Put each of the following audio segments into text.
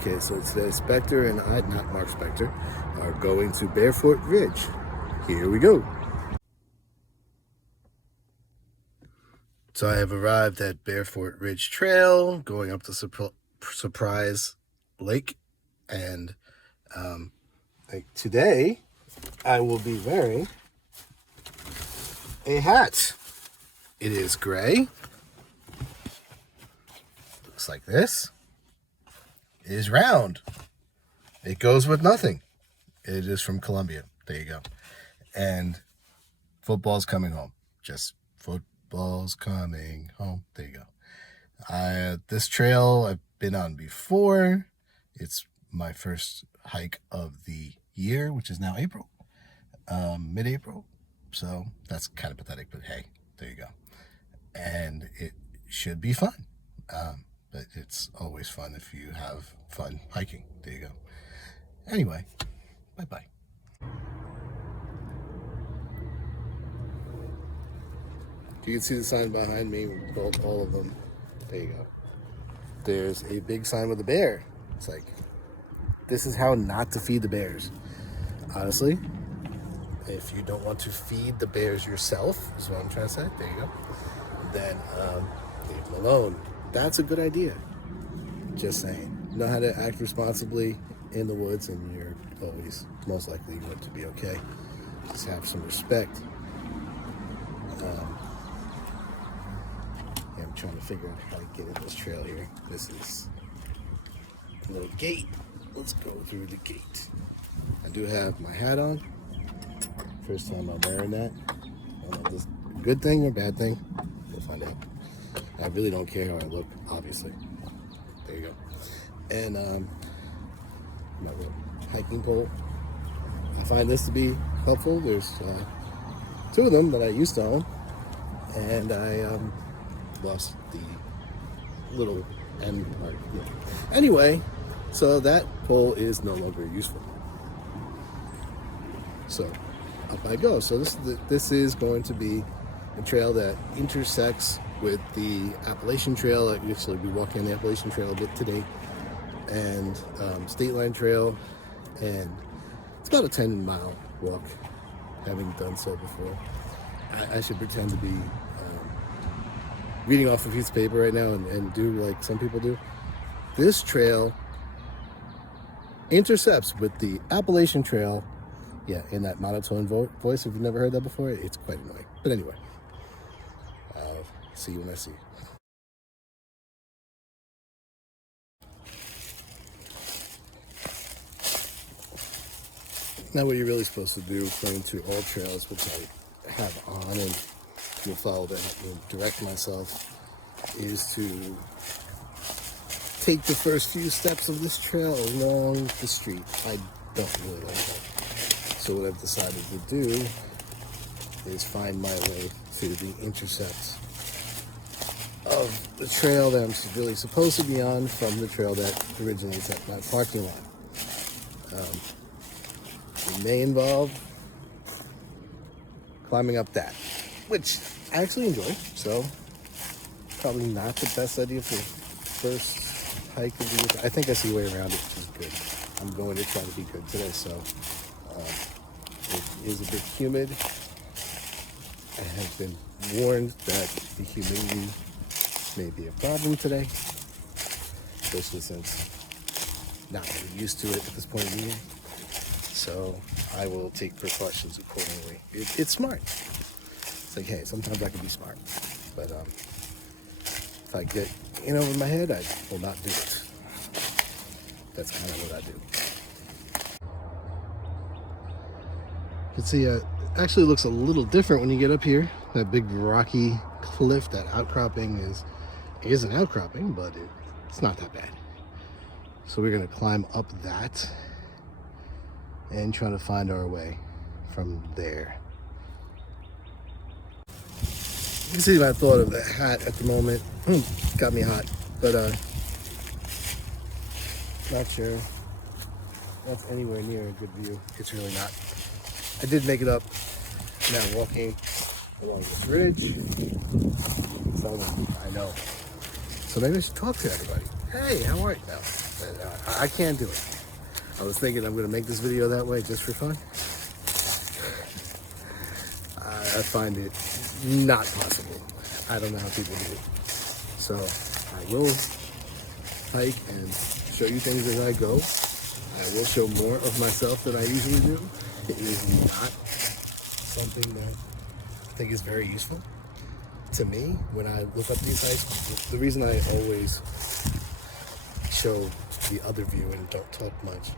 Okay, so today Spectre and I, not Mark Spectre, are going to Bearfort Ridge. Here we go. So I have arrived at Bearfort Ridge Trail, going up the Surprise Lake, and today I will be wearing a hat. It is gray. Looks like this. It is round. It goes with nothing. It is from Columbia. There you go. And football's coming home. Just football's coming home. There you go. This trail I've been on before. It's my first hike of the year, which is now April, mid-April. So that's kind of pathetic, but hey, there you go. And it should be fun. But it's always fun if you have fun hiking. There you go. Anyway, bye-bye. You can see the sign behind me, all of them. There you go. There's a big sign with a bear. It's like, this is how not to feed the bears. Honestly, if you don't want to feed the bears yourself, is what I'm trying to say, there you go, then leave them alone. That's a good idea. Just saying. Know how to act responsibly in the woods, and you're always most likely going to be okay. Just have some respect. I'm trying to figure out how to get in this trail here. This is a little gate. Let's go through the gate. I do have my hat on. First time I'm wearing that. I don't know if this is a good thing or bad thing. We'll find out. I really don't care how I look, obviously. There you go. And my little hiking pole. I find this to be helpful. There's two of them that I used to own, and I lost the little end part. Anyway, so that pole is no longer useful. So up I go. So this is going to be a trail that intersects with the Appalachian Trail. I usually be walking on the Appalachian Trail a bit today, and State Line Trail, and it's about a 10-mile walk, having done so before. I should pretend to be reading off a piece of paper right now and do like some people do. This trail intercepts with the Appalachian Trail. Yeah, in that monotone voice. If you've never heard that before, it's quite annoying. But anyway, I'll see you when I see you. Now what you're really supposed to do, according to all trails, which I have on and you'll follow that and direct myself, is to take the first few steps of this trail along the street. I don't really like that. So what I've decided to do is find my way through the intercepts of the trail that I'm really supposed to be on from the trail that originates at my parking lot. It may involve climbing up that, which I actually enjoy, so probably not the best idea for the first hike of the year. I think I see a way around it, which is good. I'm going to try to be good today, so it is a bit humid. I have been warned that the humidity may be a problem today, especially since not really used to it at this point in the year. So I will take precautions accordingly. It's smart. It's like, hey, sometimes I can be smart, but if I get in over my head, I will not do it. That's kind of what I do. You can see it actually looks a little different when you get up here. That big rocky cliff, that outcropping is an outcropping, but it's not that bad. So we're gonna climb up that and try to find our way from there. You can see my thought of that hat at the moment. Got me hot, but not sure that's anywhere near a good view. It's really not. I did make it up now walking along this ridge. So I know. So maybe I should talk to everybody. Hey, how are you now? I can't do it. I was thinking I'm going to make this video that way just for fun. I find it not possible. I don't know how people do it. So I will hike and show you things as I go. I will show more of myself than I usually do. It is not something that I think is very useful to me when I look up these hikes. The reason I always show the other view and don't talk much is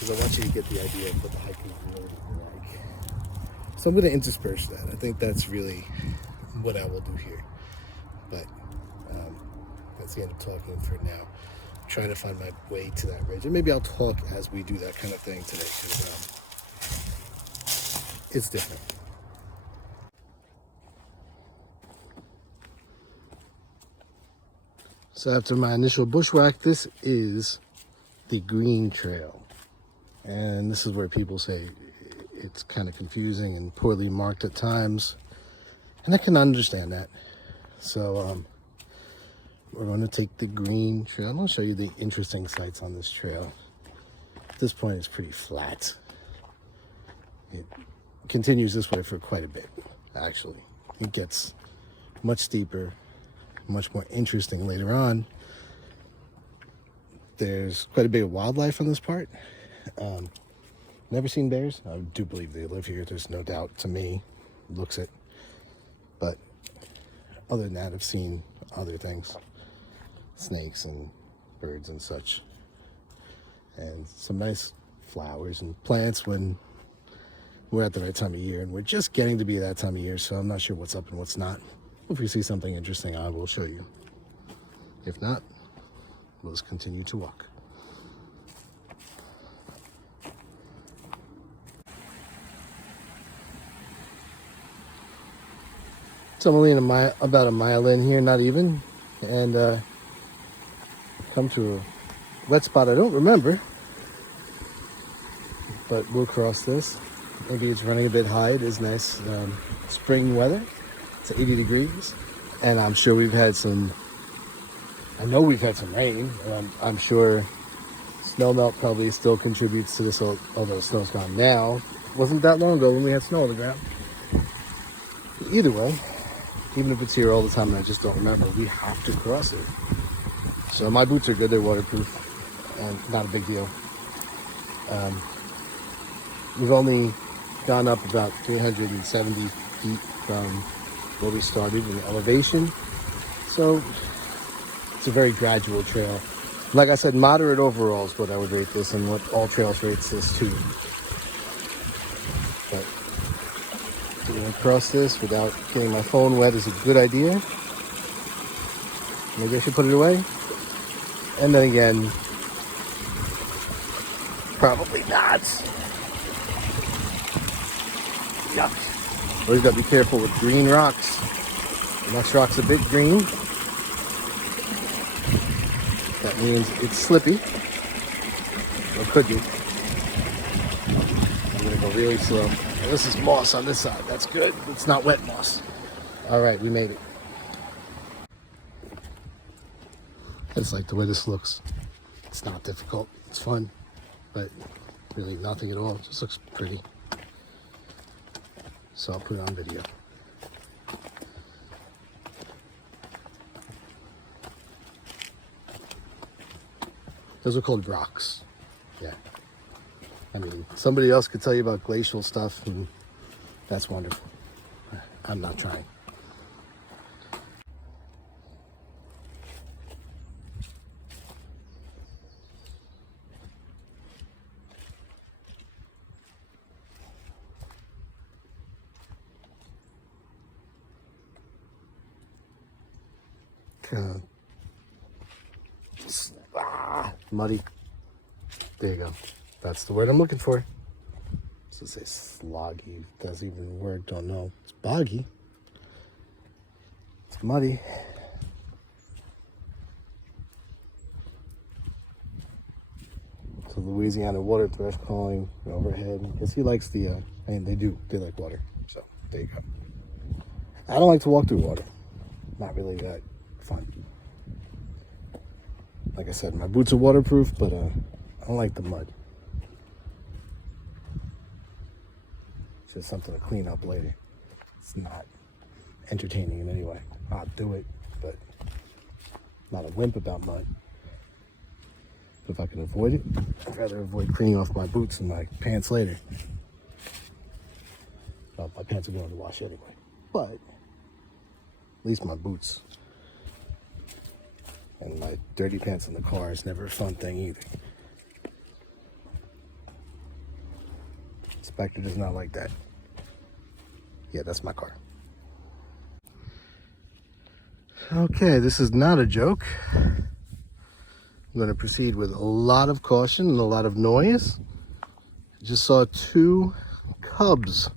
because I want you to get the idea of what the hike is really like. So I'm going to intersperse that. I think that's really what I will do here. But that's the end of talking for now. I'm trying to find my way to that ridge. And maybe I'll talk as we do that kind of thing today, because it's different. So after my initial bushwhack, this is the green trail. And this is where people say it's kind of confusing and poorly marked at times. And I can understand that. So we're going to take the green trail. I'm going to show you the interesting sights on this trail. At this point, it's pretty flat. It continues this way for quite a bit, actually. It gets much steeper, much more interesting later on. There's quite a bit of wildlife on this part. Never seen bears. I do believe they live here. There's no doubt to me. Looks it. But other than that, I've seen other things. Snakes and birds and such. And some nice flowers and plants when we're at the right time of year. And we're just getting to be that time of year, so I'm not sure what's up and what's not. If we see something interesting, I will show you. If not, we'll just continue to walk. So I'm only about a mile in here, not even, and come to a wet spot I don't remember, but we'll cross this. Maybe it's running a bit high. It is nice spring weather. It's 80 degrees, and I'm sure we've had some, I know we've had some rain, and I'm sure snow melt probably still contributes to this, although snow's gone now. It wasn't that long ago when we had snow on the ground. Either way, even if it's here all the time and I just don't remember, we have to cross it. So my boots are good, they're waterproof, and not a big deal. We've only gone up about 370 feet from where we started in elevation. So it's a very gradual trail. Like I said, moderate overall is what I would rate this, and what All Trails rates this too. But getting across this without getting my phone wet is a good idea. Maybe I should put it away. And then again, probably not. Yuck. Always got to be careful with green rocks. The next rock's a bit green. That means it's slippy. Or could be. I'm going to go really slow. This is moss on this side. That's good. It's not wet moss. All right, we made it. I just like the way this looks. It's not difficult. It's fun, but really nothing at all. It just looks pretty. So I'll put it on video. Those are called rocks. Yeah. I mean, somebody else could tell you about glacial stuff, and that's wonderful. I'm not trying. Muddy. There you go. That's the word I'm looking for. So say sloggy. Does even work? Don't know. It's boggy. It's muddy. So Louisiana water thrush calling overhead. Because he likes the. I mean, they do. They like water. So there you go. I don't like to walk through water. Not really that fun. Like I said, my boots are waterproof, but I don't like the mud. It's just something to clean up later. It's not entertaining in any way. I'll do it, but not a wimp about mud. But if I can avoid it, I'd rather avoid cleaning off my boots and my pants later. Well, my pants are going to wash anyway, but at least my boots. And my dirty pants in the car is never a fun thing either. Spectre does not like that. Yeah, that's my car. Okay, this is not a joke. I'm going to proceed with a lot of caution and a lot of noise. I just saw 2 cubs,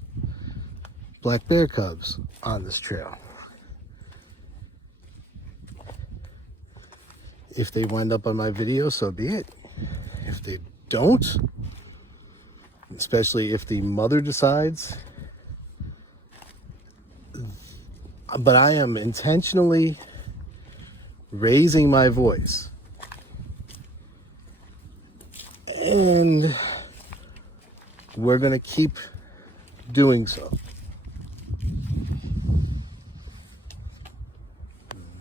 black bear cubs, on this trail. If they wind up on my video, so be it. If they don't, especially if the mother decides, but I am intentionally raising my voice. And we're going to keep doing so.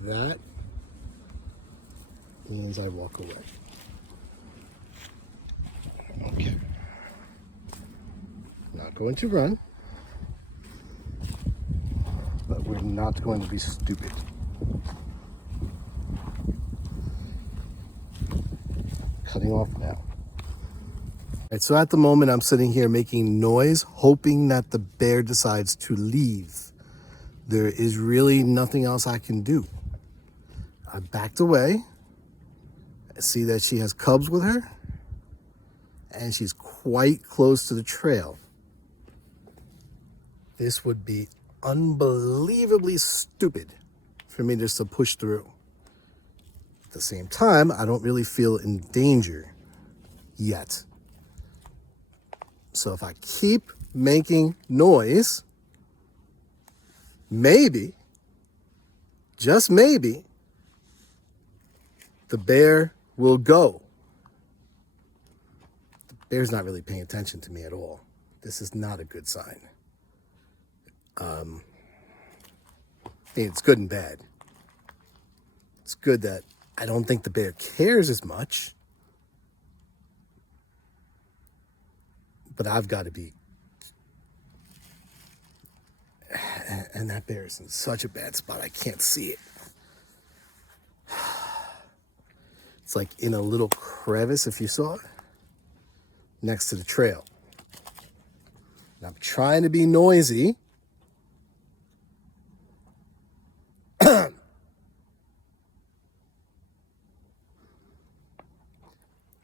That means I walk away. Okay. Not going to run, but we're not going to be stupid. Cutting off now. Right, so at the moment I'm sitting here making noise, hoping that the bear decides to leave. There is really nothing else I can do. I backed away. I see that she has cubs with her, and she's quite close to the trail. This would be unbelievably stupid for me just to push through. At the same time, I don't really feel in danger yet. So if I keep making noise, maybe, just maybe, the bear will go. The bear's not really paying attention to me at all. This is not a good sign. I mean, it's good and bad. It's good that I don't think the bear cares as much, but I've got to be. And that bear is in such a bad spot, I can't see it. It's like in a little crevice, if you saw it, next to the trail. And I'm trying to be noisy.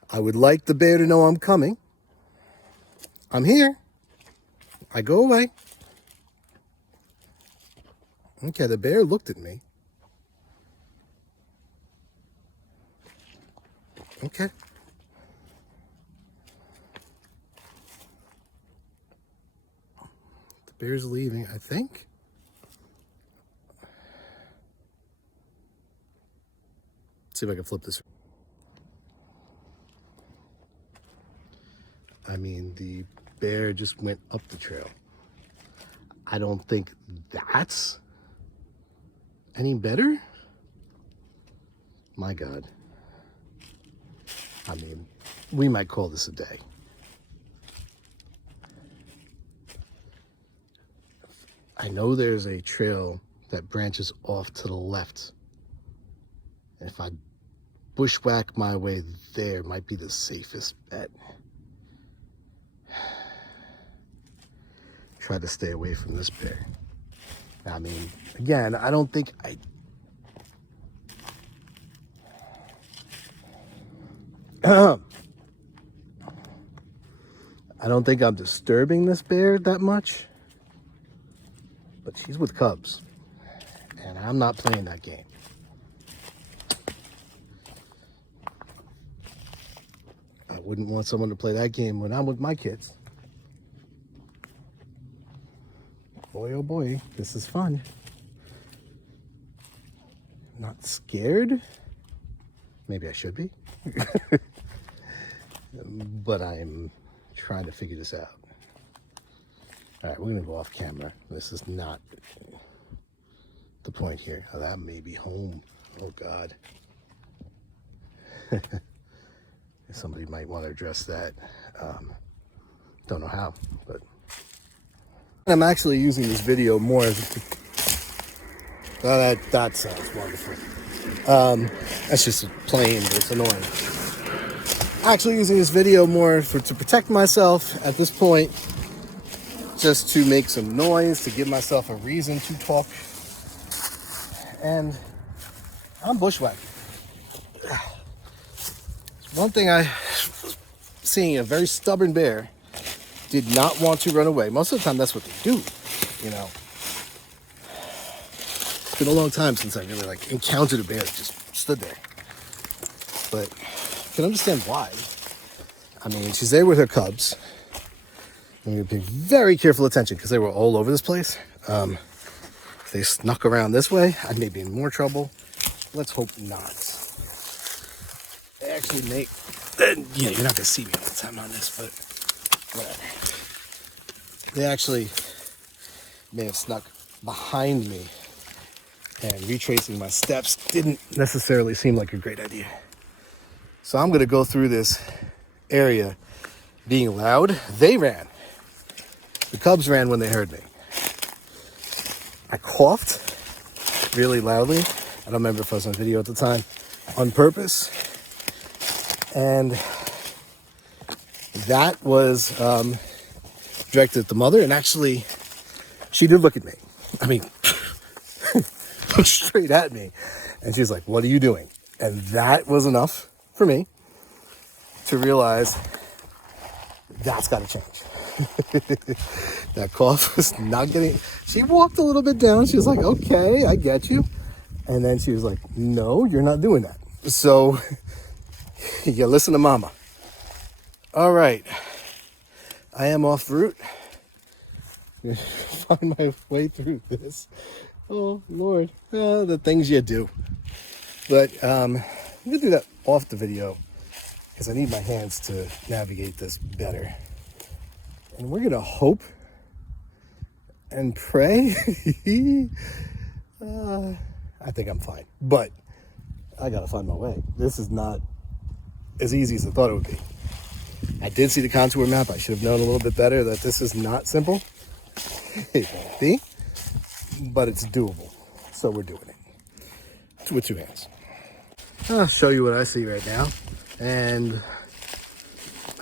I would like the bear to know I'm coming. I'm here. I go away. Okay, the bear looked at me. Okay. The bear's leaving, I think. Let's see if I can flip this. I mean, the bear just went up the trail. I don't think that's any better. My God. I mean, we might call this a day. I know there's a trail that branches off to the left. And if I bushwhack my way there, might be the safest bet. Try to stay away from this bear. I mean, again, I don't think I don't think I'm disturbing this bear that much, but she's with cubs, and I'm not playing that game. I wouldn't want someone to play that game when I'm with my kids. Boy, oh boy, this is fun. Not scared, Maybe I should be. But I'm trying to figure this out. All right, we're gonna go off camera. This is not the point here. Oh, that may be home. Oh God. Somebody might want to address that. Don't know how, but I'm actually using this video more as that sounds wonderful. That's just a plane, but it's annoying. Actually using this video more to protect myself at this point, just to make some noise, to give myself a reason to talk. And I'm bushwhacking. One thing seeing a very stubborn bear did not want to run away. Most of the time that's what they do, you know. It's been a long time since I really like encountered a bear that just stood there. But I can understand why. I mean, she's there with her cubs. And you pay very careful attention because they were all over this place. If they snuck around this way, I may be in more trouble. Let's hope not. They actually make, yeah, you're not gonna see me all the time on this, but whatever. They actually may have snuck behind me, and retracing my steps didn't necessarily seem like a great idea. So I'm gonna go through this area being loud. They ran. The cubs ran when they heard me. I coughed really loudly. I don't remember if I was on video at the time, on purpose. And that was directed at the mother, and actually she did look at me. I mean, looked straight at me, and she was like, "What are you doing?" And that was enough for me to realize that's got to change. That cough was not getting, she walked a little bit down. She was like, "Okay, I get you." And then she was like, "No, you're not doing that." So you listen to mama. All right. I am off route. Find my way through this. Oh, Lord. The things you do. But I'm going to do that off the video because I need my hands to navigate this better. And we're going to hope and pray. I think I'm fine. But I got to find my way. This is not as easy as I thought it would be. I did see the contour map. I should have known a little bit better that this is not simple. It won't be, but it's doable. So we're doing it with 2 hands. I'll show you what I see right now. And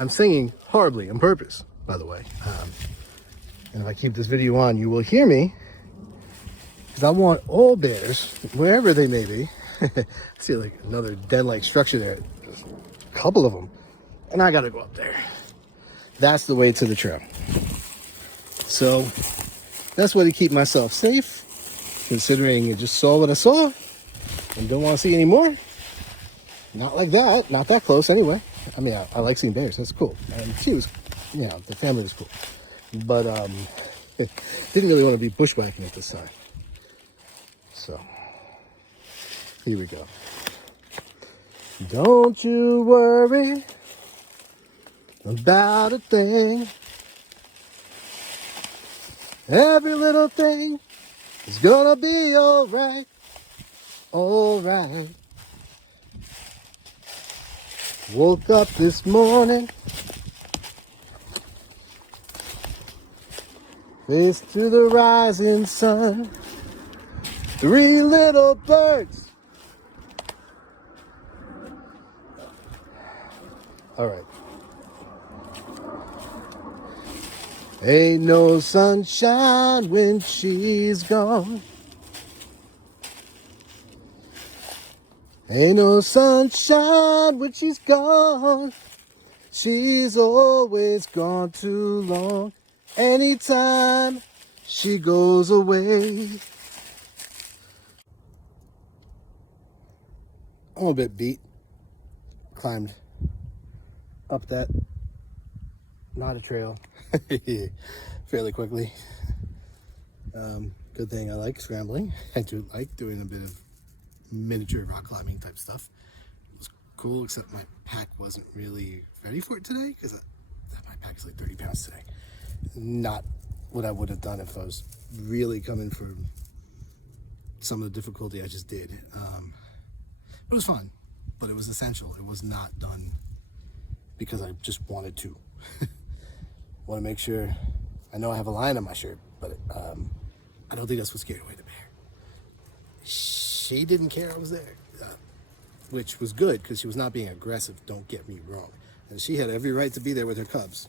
I'm singing horribly on purpose, by the way. And if I keep this video on, you will hear me, because I want all bears, wherever they may be. I see like another den-like structure there. Just a couple of them. And I gotta go up there. That's the way to the trail. So that's way to keep myself safe, considering you just saw what I saw and don't want to see any more. Not like that, not that close anyway. I mean, I like seeing bears, that's cool. And she was, you know, the family was cool. But didn't really want to be bushwhacking at this time. So here we go. Don't you worry about a thing. Every little thing is gonna be alright. Alright. Woke up this morning, face to the rising sun. 3 little birds. All right. Ain't no sunshine when she's gone. Ain't no sunshine when she's gone. She's always gone too long. Anytime she goes away. I'm a bit beat. Climbed up that, not a trail, fairly quickly. Good thing I like scrambling. I do like doing a bit of miniature rock climbing type stuff. It was cool, except my pack wasn't really ready for it today, because my pack is like 30 pounds today. Not what I would have done if I was really coming for some of the difficulty I just did. It was fun, but it was essential. It was not done because I just wanted to. Want to make sure, I know I have a lion on my shirt, but I don't think that's what scared away the bear. She didn't care I was there, which was good because she was not being aggressive, don't get me wrong. And she had every right to be there with her cubs.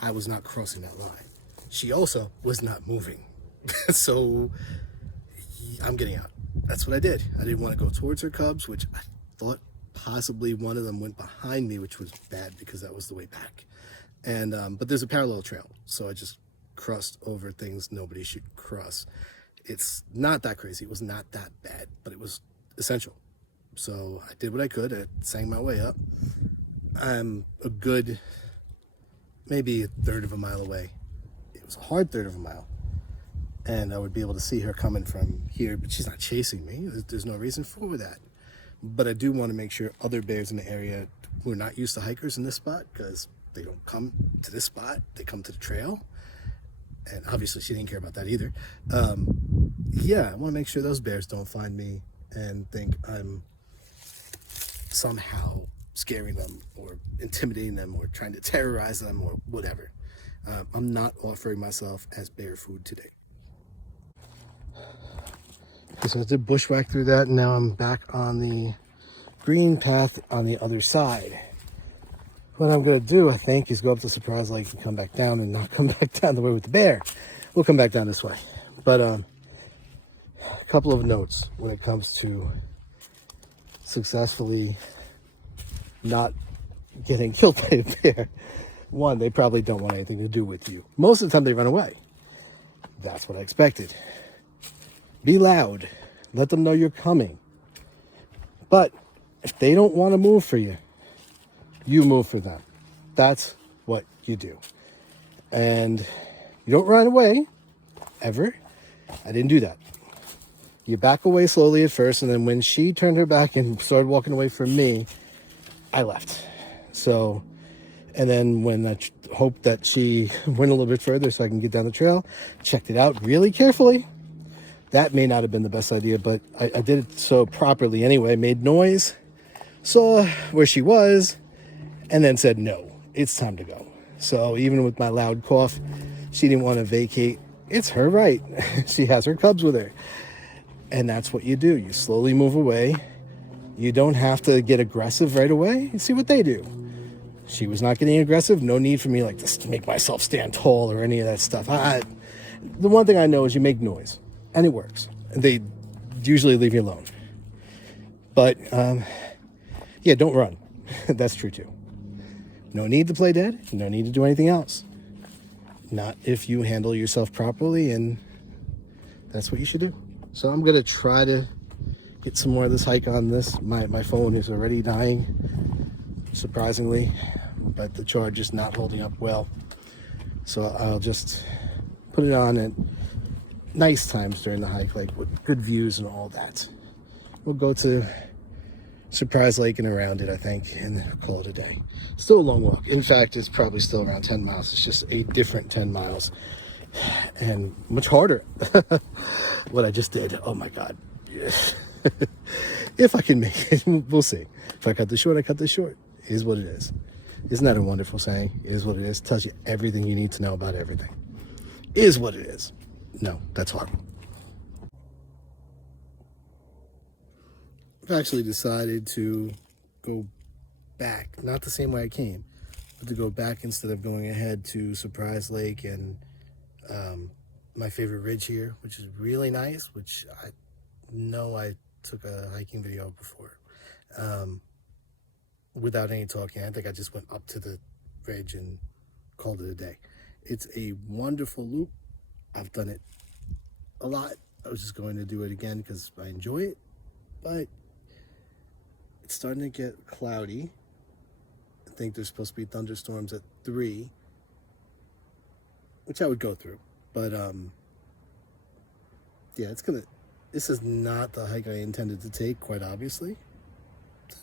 I was not crossing that line. She also was not moving. So I'm getting out. That's what I did. I didn't want to go towards her cubs, which I thought possibly one of them went behind me, which was bad because that was the way back. And but there's a parallel trail, so I just crossed over things nobody should cross. It's not that crazy. It was not that bad, but it was essential. So I did what I could. I sang my way up. I'm a good, maybe a third of a mile away. It was a hard third of a mile. And I would be able to see her coming from here, but she's not chasing me. There's no reason for that. But I do want to make sure other bears in the area who are not used to hikers in this spot, because they don't come to this spot, they come to the trail. And obviously she didn't care about that either. Yeah, I want to make sure those bears don't find me and think I'm somehow scaring them or intimidating them or trying to terrorize them or whatever. I'm not offering myself as bear food today. So I did bushwhack through that, and now I'm back on the green path on the other side. What I'm going to do, I think, is go up to Surprise Lake and come back down and not come back down the way with the bear. We'll come back down this way. But a couple of notes when it comes to successfully not getting killed by a bear. One, they probably don't want anything to do with you. Most of the time they run away. That's what I expected. Be loud. Let them know you're coming. But if they don't want to move for you, you move for them. That's what you do. And you don't run away, ever. I didn't do that. You back away slowly at first, and then when she turned her back and started walking away from me, I left. So, and then when I hoped that she went a little bit further so I can get down the trail, checked it out really carefully. That may not have been the best idea, but I did it so properly anyway. Made noise, saw where she was, and then said, no, it's time to go. So even with my loud cough, she didn't want to vacate. It's her right. She has her cubs with her. And that's what you do. You slowly move away. You don't have to get aggressive right away. You see what they do. She was not getting aggressive. No need for me like to make myself stand tall or any of that stuff. The one thing I know is you make noise, and it works. They usually leave you alone. But yeah, don't run. That's true too. No need to play dead. No need to do anything else. Not if you handle yourself properly, and that's what you should do. So I'm going to try to get some more of this hike on this. My phone is already dying, surprisingly, but the charge is not holding up well. So I'll just put it on at nice times during the hike, like with good views and all that. We'll go to Surprise Lake and around it, I think, and call it a day. Still a long walk. In fact, it's probably still around 10 miles. It's just a different 10 miles and much harder. What I just did. Oh my God. If I can make it, we'll see. If I cut this short, I cut this short. It is what it is. Isn't that a wonderful saying? It is what it is. Tells you everything you need to know about everything. It is what it is. No, that's horrible. I've actually decided to go back, not the same way I came, but to go back instead of going ahead to Surprise Lake and my favorite ridge here, which is really nice, which I know I took a hiking video before without any talking. I think I just went up to the ridge and called it a day. It's a wonderful loop. I've done it a lot. I was just going to do it again because I enjoy it, but it's starting to get cloudy. I think there's supposed to be thunderstorms at 3, which I would go through. But yeah, this is not the hike I intended to take, quite obviously.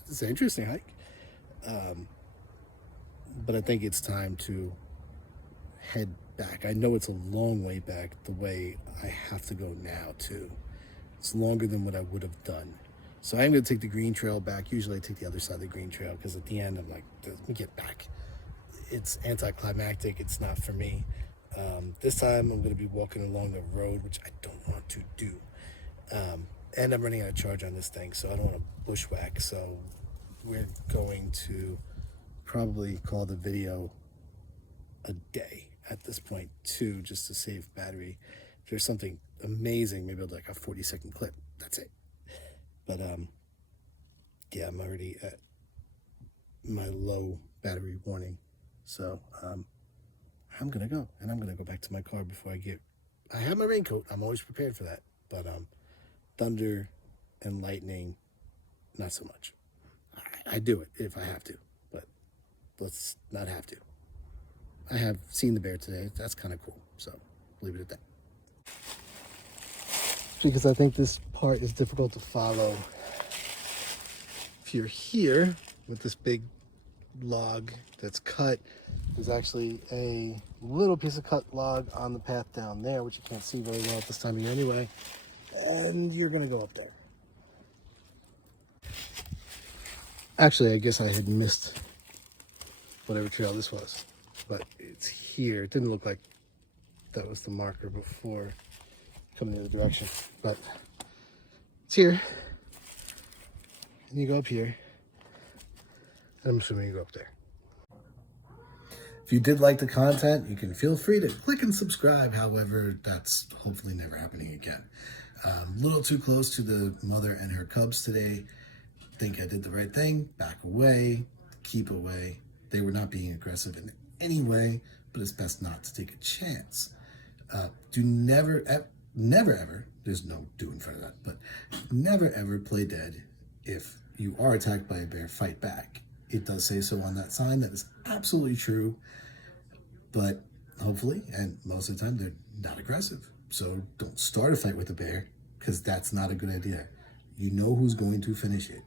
It's an interesting hike. But I think it's time to head back. I know it's a long way back the way I have to go now too. It's longer than what I would have done. So I'm going to take the green trail back. Usually I take the other side of the green trail because at the end I'm like, let me get back. It's anticlimactic. It's not for me. This time I'm going to be walking along a road, which I don't want to do. And I'm running out of charge on this thing, so I don't want to bushwhack. So we're going to probably call the video a day at this point too, just to save battery. If there's something amazing, maybe I'll do like a 40-second clip. That's it. But yeah, I'm already at my low battery warning. So I'm gonna go, and I'm gonna go back to my car before I have my raincoat. I'm always prepared for that. But thunder and lightning, not so much. I do it if I have to, but let's not have to. I have seen the bear today. That's kind of cool. So leave it at that. Because I think this part is difficult to follow. If you're here with this big log that's cut, there's actually a little piece of cut log on the path down there, which you can't see very well at this time of year anyway. And you're gonna go up there. Actually, I guess I had missed whatever trail this was, but it's here. It didn't look like that was the marker before coming the other direction, but it's here. And you go up here. And I'm assuming you go up there. If you did like the content, you can feel free to click and subscribe. However, that's hopefully never happening again. A little too close to the mother and her cubs today. Think I did the right thing. Back away, keep away. They were not being aggressive in any way, but it's best not to take a chance. Do never ever, there's no do in front of that, but never ever play dead. If you are attacked by a bear, fight back. It does say so on that sign. That is absolutely true, but hopefully, and most of the time, they're not aggressive. So don't start a fight with a bear, because that's not a good idea. You know who's going to finish it.